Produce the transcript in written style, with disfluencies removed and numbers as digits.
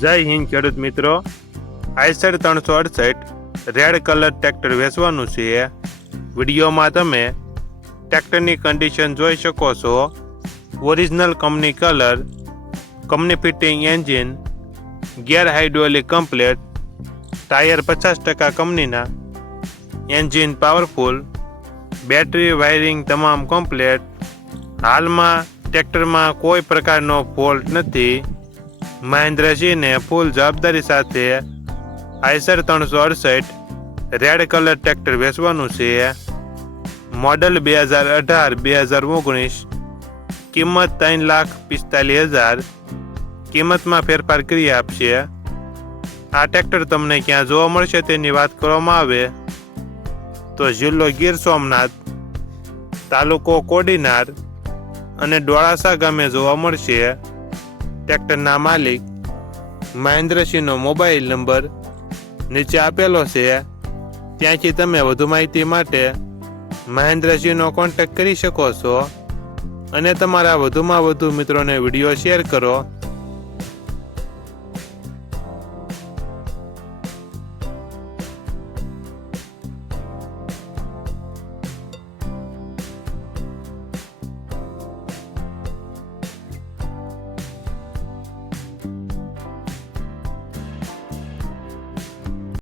જય હિન્દ ખેડૂત મિત્રો, આઈસર 368 રેડ કલર ટ્રેક્ટર વેચવાનું છે। વિડીયોમાં તમે ટ્રેક્ટરની કન્ડિશન જોઈ શકો છો। Original company colour, company fitting engine, gear hydraulic complete, tyre 50% કંપનીના, એન્જિન પાવરફુલ, બેટરી વાયરિંગ તમામ કમ્પ્લેટ। હાલમાં ટ્રેક્ટરમાં કોઈ પ્રકારનો ફોલ્ટ નથી। મહેન્દ્રસિંહને ફૂલ જવાબદારી સાથે આઈસર 368 રેડ કલર ટ્રેક્ટર વેચવાનું છે। મોડલ 2018-2019, કિંમત 3,45,000, કિંમતમાં ફેરફાર કરી આપશે। આ ટ્રેક્ટર તમને ક્યાં જોવા મળશે તેની વાત કરવામાં આવે તો જિલ્લો ગીર સોમનાથ, તાલુકો કોડીનાર અને ડોળાસા ગામે જોવા મળશે। ટ્રેક્ટરના માલિક મહેન્દ્રસિંહનો મોબાઈલ નંબર નીચે આપેલો છે, ત્યાંથી તમે વધુ માહિતી માટે મહેન્દ્રસિંહનો કોન્ટેક્ટ કરી શકો છો અને તમારા વધુમાં વધુ મિત્રોને વિડીયો શેર કરો।